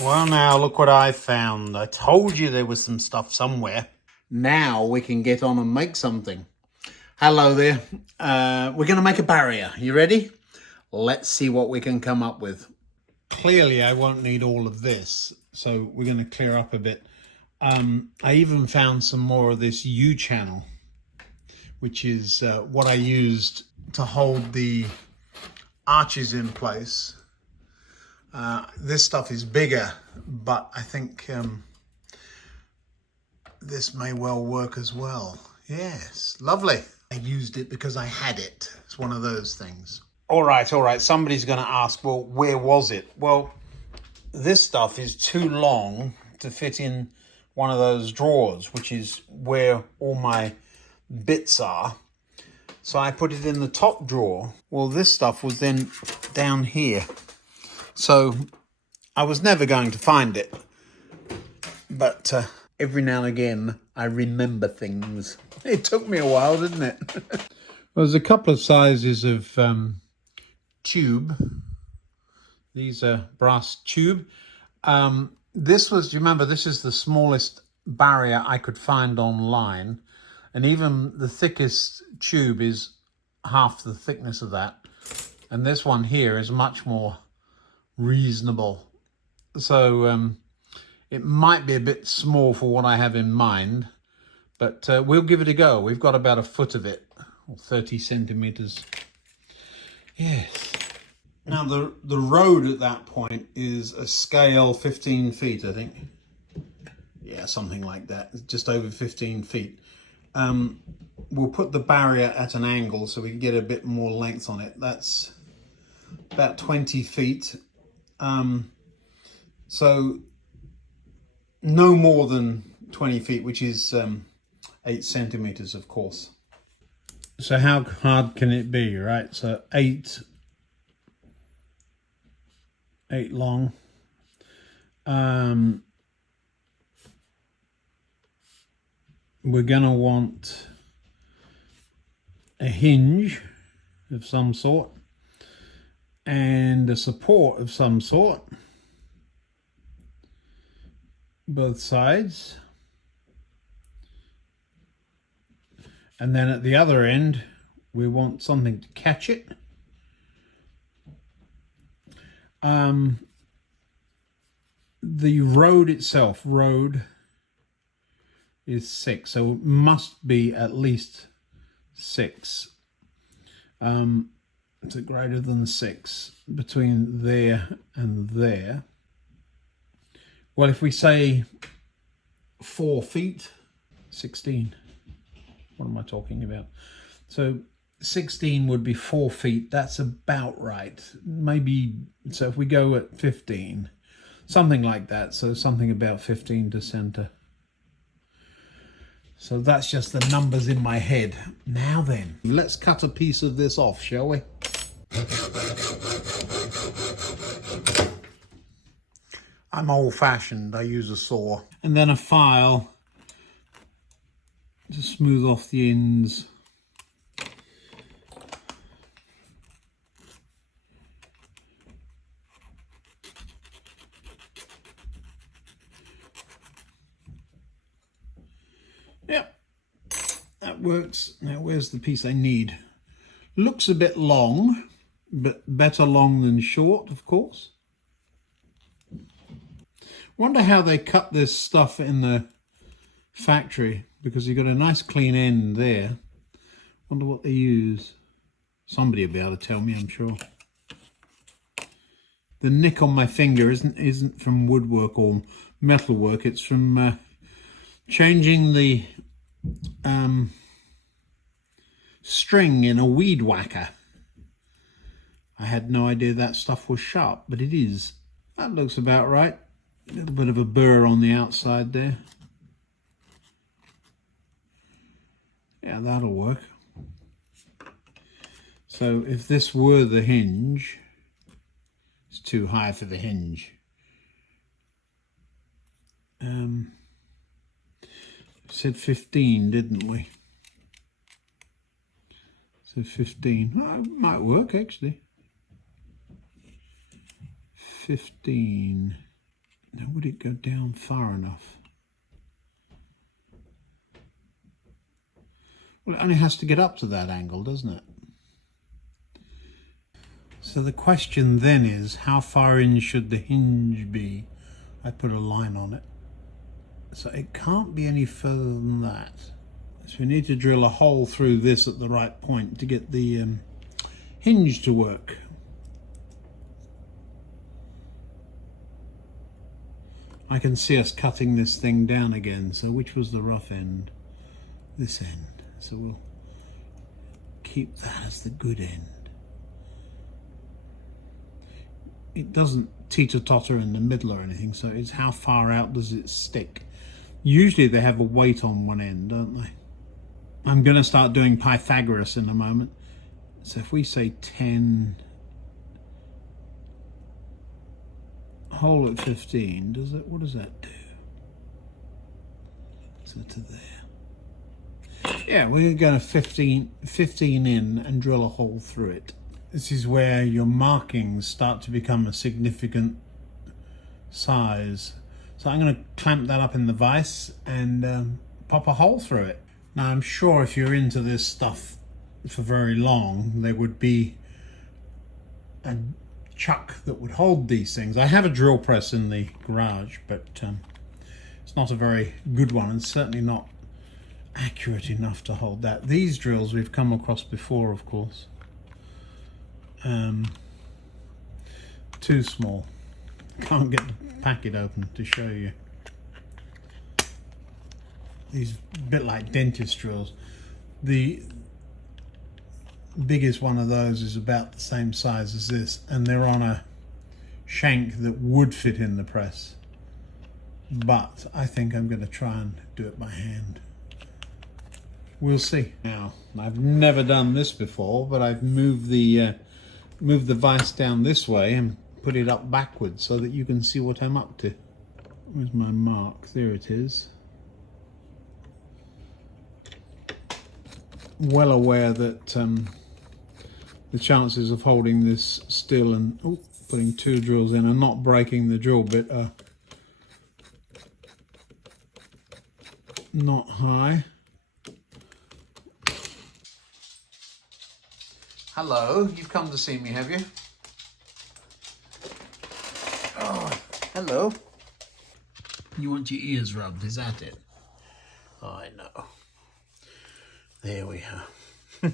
Well, now look what I found. I told you there was some stuff somewhere. Now we can get on and make something. Hello there. We're going to make a barrier. You ready? Let's see what we can come up with. Clearly, I won't need all of this, so we're going to clear up a bit. I even found some more of this U-channel, which is what I used to hold the arches in place. This stuff is bigger, but I think this may well work as well. Yes, lovely. I used it because I had it. It's one of those things. All right. Somebody's going to ask, well, where was it? Well, this stuff is too long to fit in one of those drawers, which is where all my bits are. So I put it in the top drawer. Well, this stuff was then down here. So I was never going to find it. But every now and again, I remember things. It took me a while, didn't it? Well, there's a couple of sizes of tube. These are brass tube. This was, do you remember, this is the smallest barrier I could find online. And even the thickest tube is half the thickness of that. And this one here is much more reasonable. So it might be a bit small for what I have in mind, but we'll give it a go. We've got about a foot of it, or 30 centimeters. Yes. Now the road at that point is a scale 15 feet, I think. Yeah, something like that, just over 15 feet. We'll put the barrier at an angle so we can get a bit more length on it. That's about 20 feet. So no more than 20 feet, which is 8 centimeters, of course. So how hard can it be, right? So 8 long. We're gonna want a hinge of some sort and a support of some sort, both sides. And then at the other end, we want something to catch it. The road itself, is 6, so it must be at least 6. So greater than 6 between there and there. Well, if we say 4 feet, 16. What am I talking about? So 16 would be 4 feet. That's about right. Maybe, so if we go at 15, something like that. So something about 15 to center. So that's just the numbers in my head. Now then, let's cut a piece of this off, shall we? I'm old-fashioned. I use a saw. And then a file to smooth off the ends. Yep, that works. Now where's the piece I need? Looks a bit long, but better long than short, of course. Wonder how they cut this stuff in the factory, because you've got a nice clean end there. Wonder what they use. Somebody will be able to tell me, I'm sure. The nick on my finger isn't from woodwork or metalwork. It's from changing the string in a weed whacker. I had no idea that stuff was sharp, but it is. That looks about right. A little bit of a burr on the outside there. Yeah, that'll work. So if this were the hinge, it's too high for the hinge. We said 15, didn't we? So 15. Oh, it might work actually. 15. Now, would it go down far enough? Well, it only has to get up to that angle, doesn't it? So the question then is, how far in should the hinge be? I put a line on it. So it can't be any further than that. So we need to drill a hole through this at the right point to get the hinge to work. I can see us cutting this thing down again. So which was the rough end? This end. So we'll keep that as the good end. It doesn't teeter-totter in the middle or anything, so it's how far out does it stick. Usually they have a weight on one end, don't they? I'm going to start doing Pythagoras in a moment. So if we say 10, hole at 15, what does that do? So to there. Yeah, we're going to 15 in and drill a hole through it. This is where your markings start to become a significant size. So I'm going to clamp that up in the vise and pop a hole through it. Now I'm sure if you're into this stuff for very long, there would be a chuck that would hold these things. I have a drill press in the garage, but it's not a very good one and certainly not accurate enough to hold that. These drills we've come across before, of course. Too small. Can't get the packet open to show you. These a bit like dentist drills. The biggest one of those is about the same size as this, and they're on a shank that would fit in the press. But I think I'm going to try and do it by hand. We'll see. Now, I've never done this before, but I've moved the vise down this way and put it up backwards so that you can see what I'm up to. Where's my mark? There it is. Well aware that the chances of holding this still and putting two drills in and not breaking the drill bit are not high. Hello, you've come to see me, have you? Oh, hello. You want your ears rubbed, is that it? Oh, I know. There we are.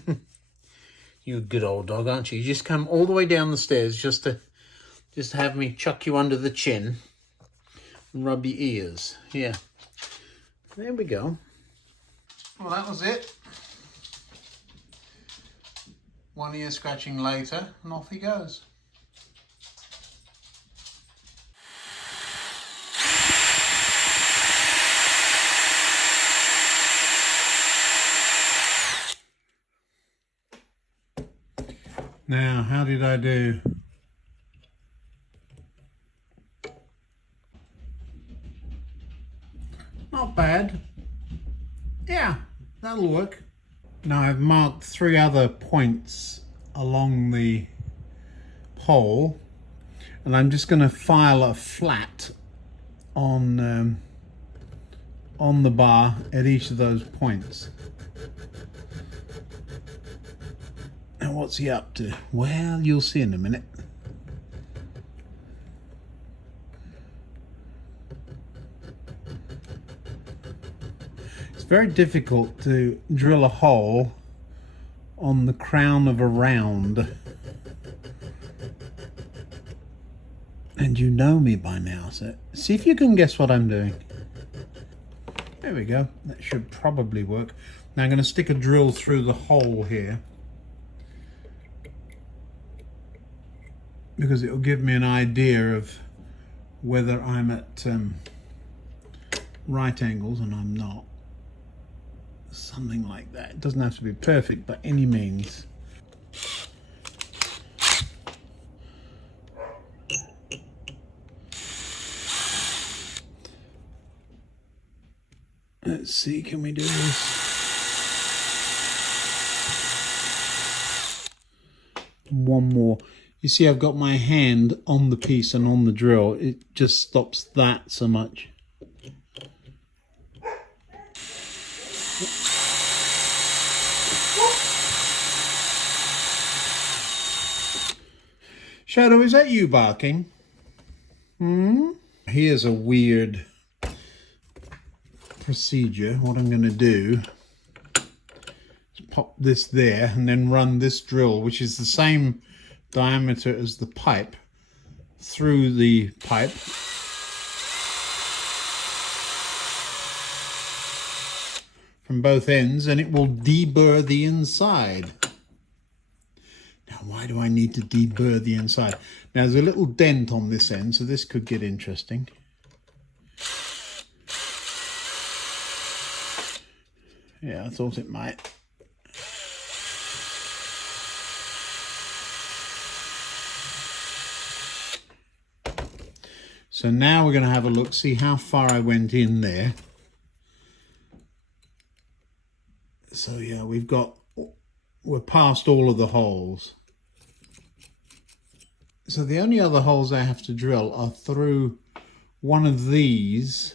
You're a good old dog, aren't you? You just come all the way down the stairs just to have me chuck you under the chin and rub your ears. Yeah. There we go. Well, that was it. One ear scratching later, and off he goes. Now, how did I do? Not bad. Yeah, that'll work. Now I've marked 3 other points along the pole, and I'm just going to file a flat on the bar at each of those points. Now what's he up to? Well, you'll see in a minute. It's very difficult to drill a hole on the crown of a round. And you know me by now, so see if you can guess what I'm doing. There we go. That should probably work. Now I'm going to stick a drill through the hole here, because it will give me an idea of whether I'm at right angles, and I'm not. Something like that. It doesn't have to be perfect by any means. Let's see, can we do this? One more. You see, I've got my hand on the piece and on the drill. It just stops that so much. Shadow, is that you barking? Here's a weird procedure. What I'm going to do is pop this there and then run this drill, which is the same diameter as the pipe, through the pipe. From both ends, and it will deburr the inside. Now, why do I need to deburr the inside? Now, there's a little dent on this end, so this could get interesting. Yeah, I thought it might. So now we're going to have a look, see how far I went in there. So yeah, we're past all of the holes. So the only other holes I have to drill are through one of these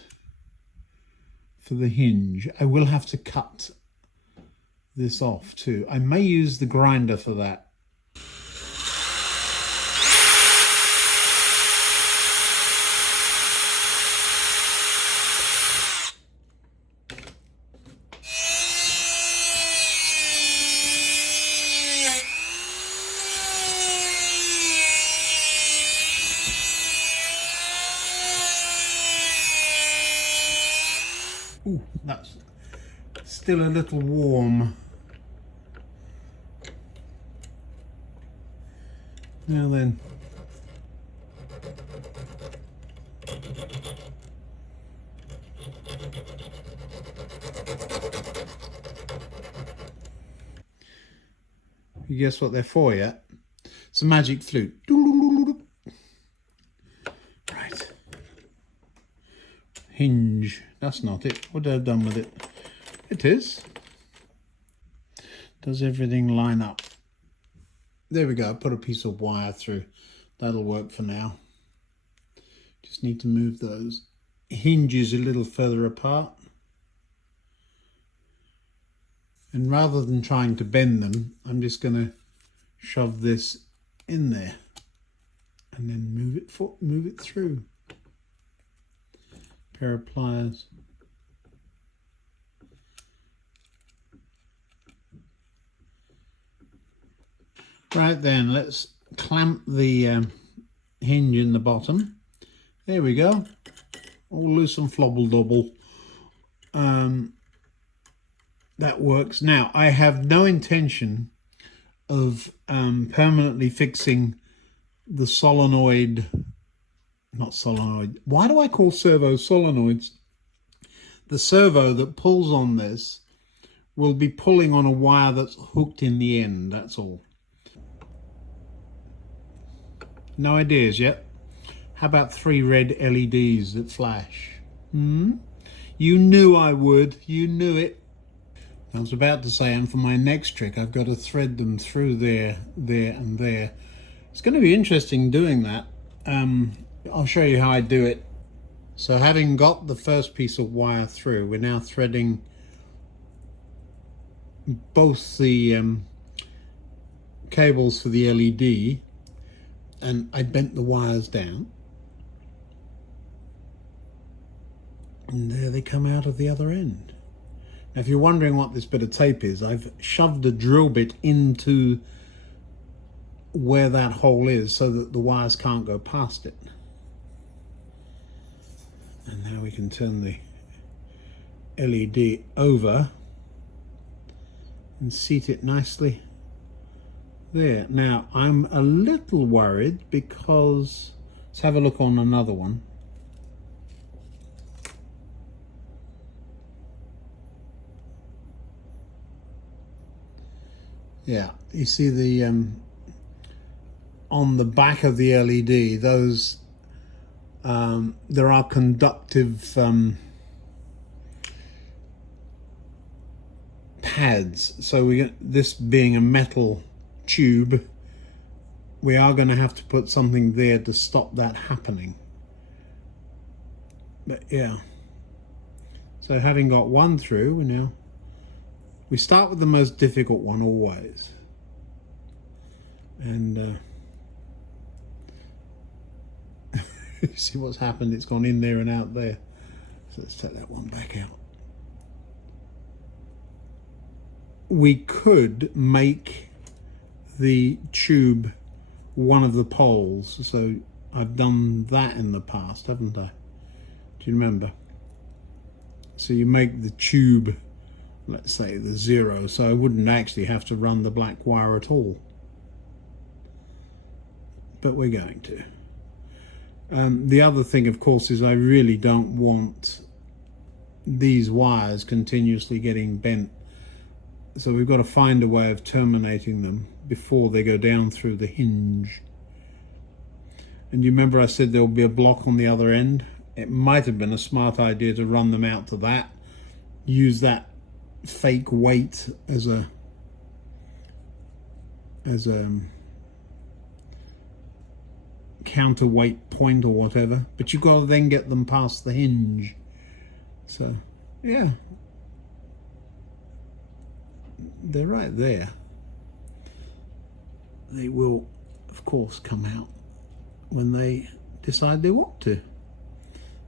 for the hinge. I will have to cut this off too. I may use the grinder for that. Ooh, that's still a little warm. Now then. You guess what they're for yet? It's a magic flute. Right. Hinge. That's not it. What have I done with it? It is. Does everything line up? There we go. I put a piece of wire through. That'll work for now. Just need to move those hinges a little further apart. And rather than trying to bend them, I'm just going to shove this in there and then move it through. Pair of pliers. Right then, let's clamp the hinge in the bottom. There we go. All loose and flobble double. That works. Now, I have no intention of permanently fixing the solenoid, not solenoid. Why do I call servos solenoids? The servo that pulls on this will be pulling on a wire that's hooked in the end, that's all. No ideas yet? How about 3 red LEDs that flash? You knew I would. You knew it. I was about to say, and for my next trick, I've got to thread them through there, and there. It's going to be interesting doing that. I'll show you how I do it. So having got the first piece of wire through, we're now threading both the cables for the LED, and I bent the wires down. And there they come out of the other end. Now, if you're wondering what this bit of tape is, I've shoved a drill bit into where that hole is so that the wires can't go past it. And now we can turn the LED over and seat it nicely there. Now, I'm a little worried because, let's have a look on another one. Yeah, you see the on the back of the LED, those there are conductive pads. So this being a metal tube, we are going to have to put something there to stop that happening. But yeah, so having got one through, we start with the most difficult one always, and see what's happened. It's gone in there and out there. So let's take that one back out. We could make the tube one of the poles. So I've done that in the past, haven't I? Do you remember? So you make the tube, let's say the 0, so I wouldn't actually have to run the black wire at all. But we're going to. The other thing, of course, is I really don't want these wires continuously getting bent. So we've got to find a way of terminating them before they go down through the hinge. And you remember I said there'll be a block on the other end? It might have been a smart idea to run them out to that. Use that fake weight as a counterweight point or whatever, but you've got to then get them past the hinge. So yeah, they're right there. They will of course come out when they decide they want to.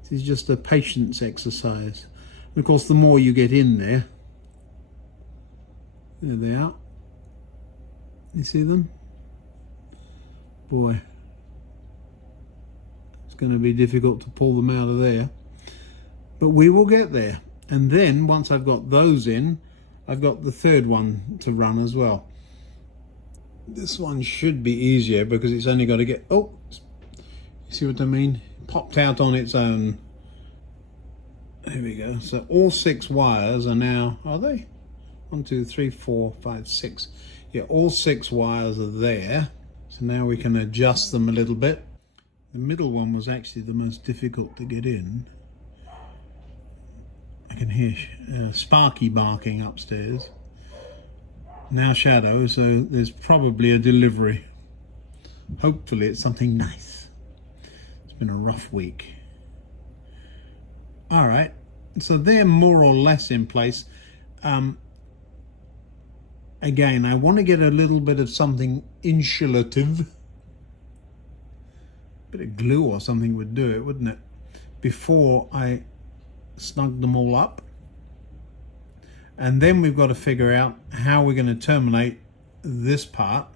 This is just a patience exercise, and of course the more you get in there they are. You see them? Boy, going to be difficult to pull them out of there, but we will get there. And then once I've got those in, I've got the third one to run as well. This one should be easier because it's only got to get, oh, you see what I mean? Popped out on its own. There we go. So all 6 wires are now, are they? 1, 2, 3, 4, 5, 6. Yeah, all 6 wires are there. So now we can adjust them a little bit. The middle one was actually the most difficult to get in. I can hear Sparky barking upstairs. Now Shadow, so there's probably a delivery. Hopefully it's something nice. It's been a rough week. All right, so they're more or less in place. Again, I want to get a little bit of something insulative. Bit of glue or something would do it, wouldn't it? Before I snug them all up. And then we've got to figure out how we're going to terminate this part.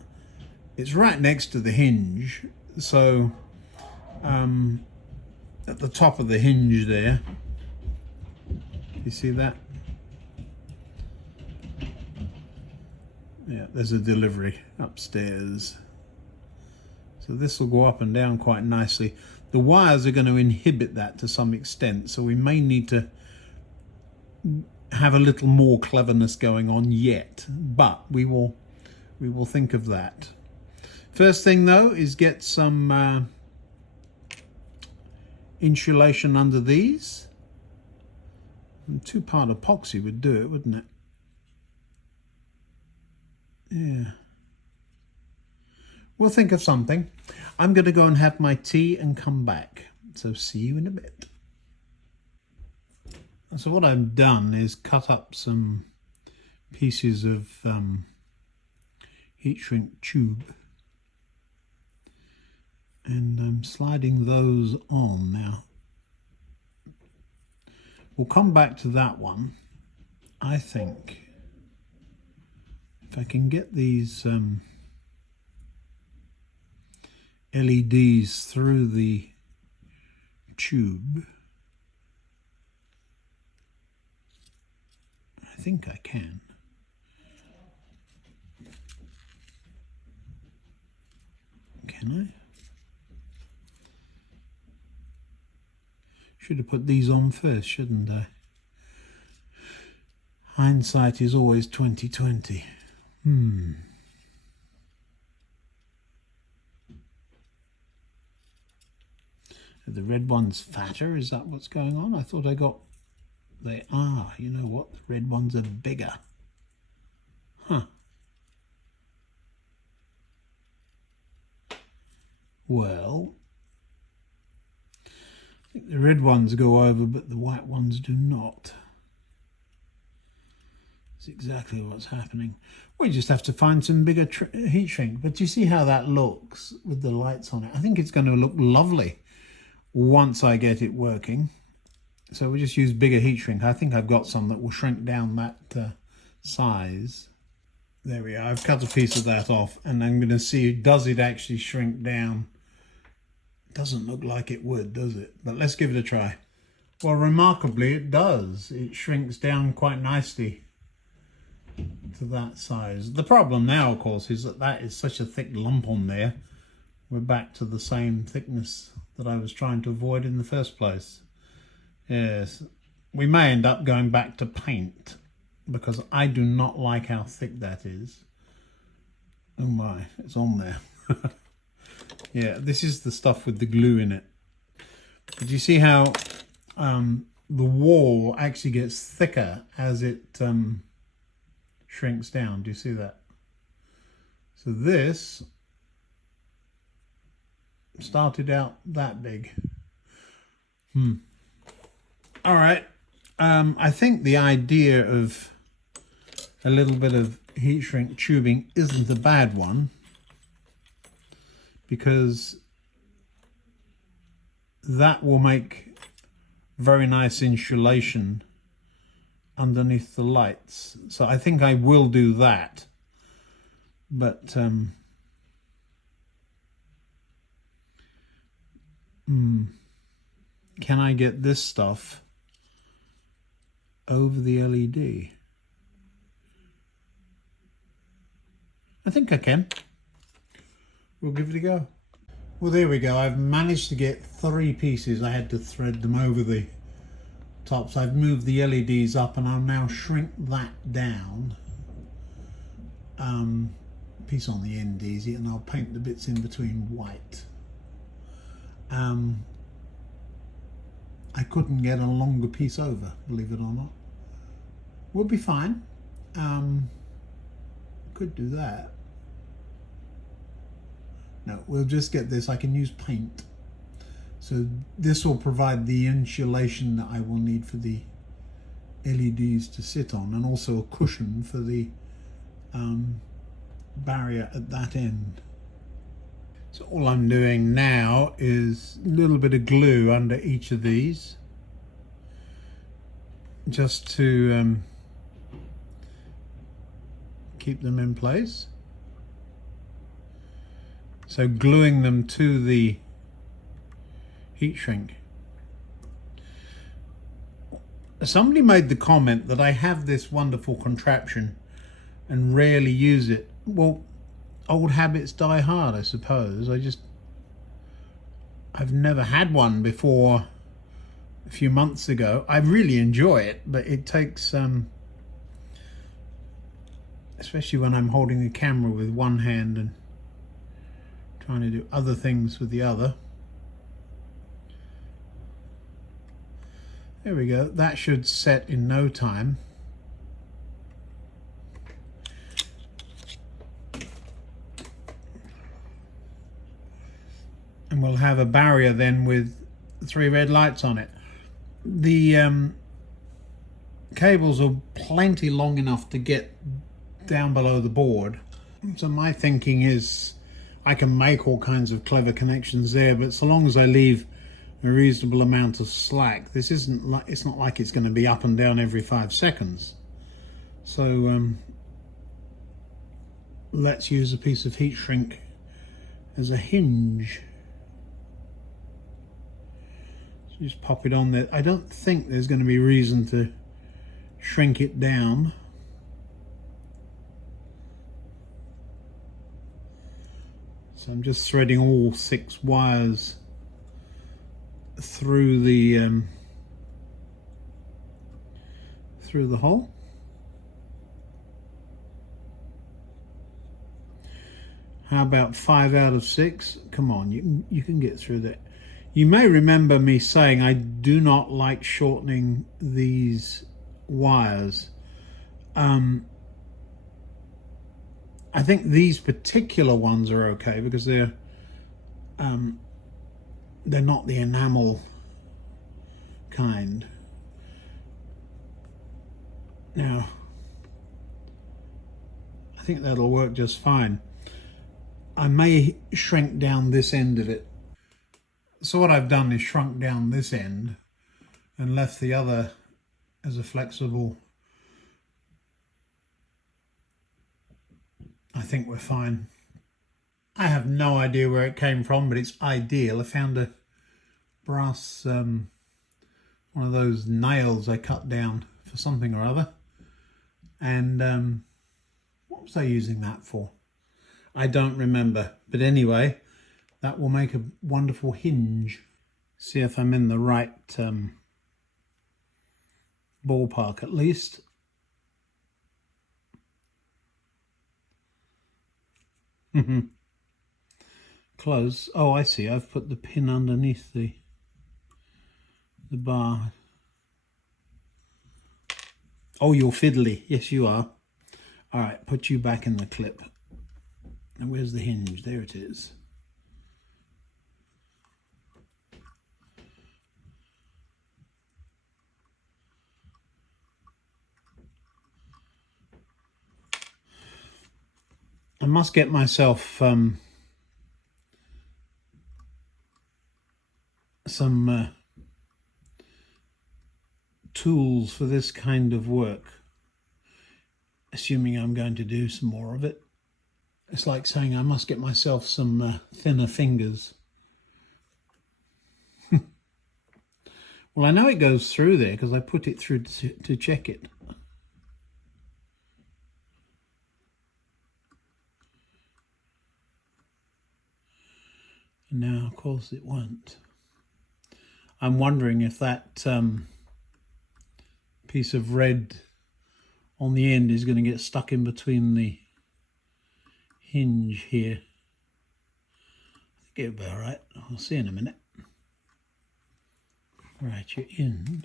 It's right next to the hinge, so at the top of the hinge there, you see that? Yeah, there's a delivery upstairs. So this will go up and down quite nicely. The wires are going to inhibit that to some extent, so we may need to have a little more cleverness going on yet, but we will think of that. First thing though is get some insulation under these. And 2-part epoxy would do it, wouldn't it? Yeah. We'll think of something. I'm going to go and have my tea and come back. So see you in a bit. So what I've done is cut up some pieces of heat shrink tube. And I'm sliding those on now. We'll come back to that one. I think if I can get these LEDs through the tube, I think I can. Can I? Should have put these on first, shouldn't I? Hindsight is always 20/20. Are the red ones fatter? Is that what's going on? I thought I got... They are. You know what? The red ones are bigger. Huh. Well, I think the red ones go over, but the white ones do not. That's exactly what's happening. We just have to find some bigger heat shrink. But you see how that looks with the lights on it? I think it's going to look lovely once I get it working. So we'll just use bigger heat shrink. I think I've got some that will shrink down that size. There we are. I've cut a piece of that off, and I'm going to see, does it actually shrink down? It doesn't look like it would, does it? But let's give it a try. Well, remarkably, it does. It shrinks down quite nicely to that size. The problem now, of course, is that that is such a thick lump on there. We're back to the same thickness that I was trying to avoid in the first place. Yes, we may end up going back to paint because I do not like how thick that is. Oh my, it's on there. Yeah, this is the stuff with the glue in it. But you see how the wall actually gets thicker as it shrinks down. Do you see that? So this started out that big. All right. I think the idea of a little bit of heat shrink tubing isn't a bad one, because that will make very nice insulation underneath the lights. So I think I will do that. But can I get this stuff over the LED? I think I can. We'll give it a go. Well, there we go. I've managed to get 3 pieces. I had to thread them over the tops. I've moved the LEDs up, and I'll now shrink that down. Piece on the end easy, and I'll paint the bits in between white. I couldn't get a longer piece over, believe it or not. We'll be fine. Could do that. No, we'll just get this. I can use paint. So this will provide the insulation that I will need for the LEDs to sit on, and also a cushion for the barrier at that end. So all I'm doing now is a little bit of glue under each of these, just to keep them in place. So gluing them to the heat shrink. Somebody made the comment that I have this wonderful contraption and rarely use it. Well, old habits die hard, I suppose. I've never had one before a few months ago. I really enjoy it, but it takes, especially when I'm holding the camera with one hand and trying to do other things with the other. There we go. That should set in no time. And we'll have a barrier then with 3 red lights on it. The cables are plenty long enough to get down below the board. So my thinking is I can make all kinds of clever connections there, but so long as I leave a reasonable amount of slack, this isn't like, it's not like it's going to be up and down every 5 seconds. So let's use a piece of heat shrink as a hinge. So just pop it on there. I don't think there's going to be reason to shrink it down. So I'm just threading all 6 wires through the hole. How about 5 out of 6? Come on, you can get through that. You may remember me saying I do not like shortening these wires. I think these particular ones are okay because they're They're not the enamel kind. Now, I think that'll work just fine. I may shrink down this end of it. So what I've done is shrunk down this end and left the other as a flexible. I think we're fine. I have no idea where it came from, but it's ideal. I found a brass, one of those nails I cut down for something or other. And what was I using that for? I don't remember. But anyway, that will make a wonderful hinge. See if I'm in the right ballpark at least. Close. Oh, I see. I've put the pin underneath the bar. Oh, you're fiddly. Yes, you are. All right, put you back in the clip. And where's the hinge? There it is. I must get myself some tools for this kind of work, assuming I'm going to do some more of it. It's like saying I must get myself some thinner fingers. Well, I know it goes through there because I put it through to check it. And now, of course, it won't. I'm wondering if that piece of red on the end is going to get stuck in between the hinge here. I think it'll be all right. I'll see in a minute. Right, you're in.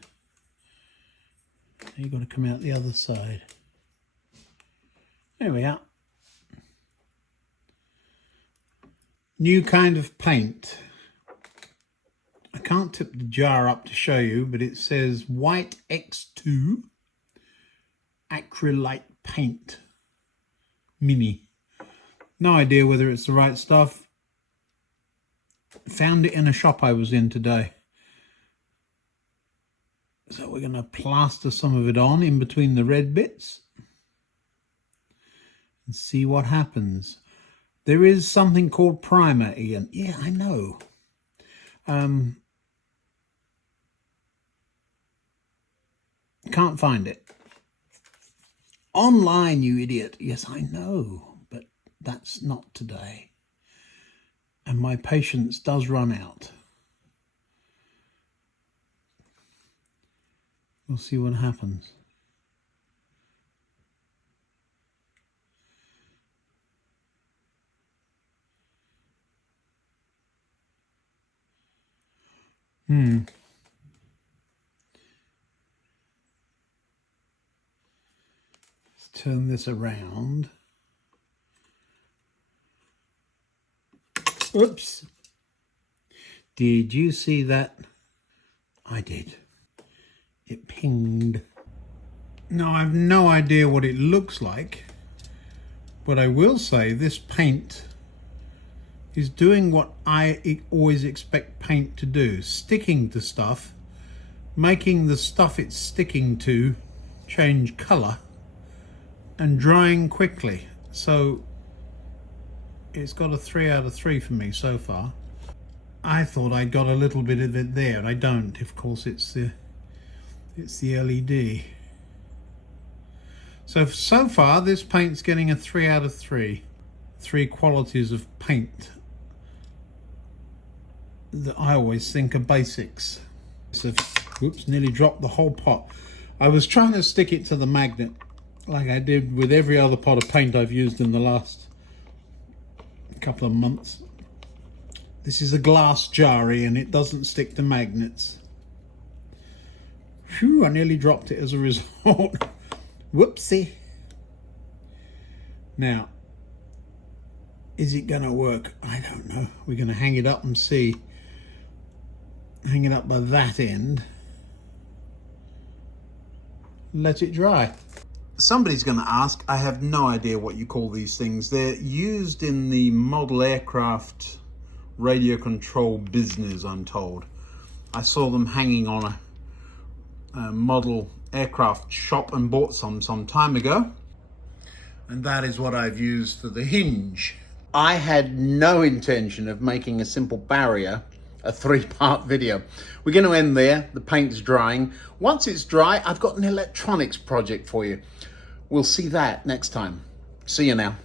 You've got to come out the other side. There we are. New kind of paint. I can't tip the jar up to show you, but it says White X2 Acrylite Paint Mini. No idea whether it's the right stuff. Found it in a shop I was in today. So we're going to plaster some of it on in between the red bits and see what happens. There is something called primer, Ian. Yeah, I know. Can't find it. Online, you idiot. Yes, I know, but that's not today. And my patience does run out. We'll see what happens. Let's turn this around. Oops. Did you see that? I did. It pinged. Now, I have no idea what it looks like, but I will say this paint is doing what I always expect paint to do, sticking to stuff, making the stuff it's sticking to change colour and drying quickly. So it's got a 3 out of 3 for me so far. I thought I got a little bit of it there. I don't. Of course, it's the LED. So far, this paint's getting a 3 out of 3. 3 qualities of paint that I always think are basics. So, whoops, nearly dropped the whole pot. I was trying to stick it to the magnet like I did with every other pot of paint I've used in the last couple of months. This is a glass jar and it doesn't stick to magnets. Phew, I nearly dropped it as a result. Whoopsie. Now, Is it gonna work? I don't know. We're gonna hang it up and see. Hang it up by that end. Let it dry. Somebody's gonna ask, I have no idea what you call these things. They're used in the model aircraft radio control business, I'm told. I saw them hanging on a model aircraft shop and bought some time ago. And that is what I've used for the hinge. I had no intention of making a simple barrier a 3-part video. We're going to end there. The paint's drying. Once it's dry, I've got an electronics project for you. We'll see that next time. See you now.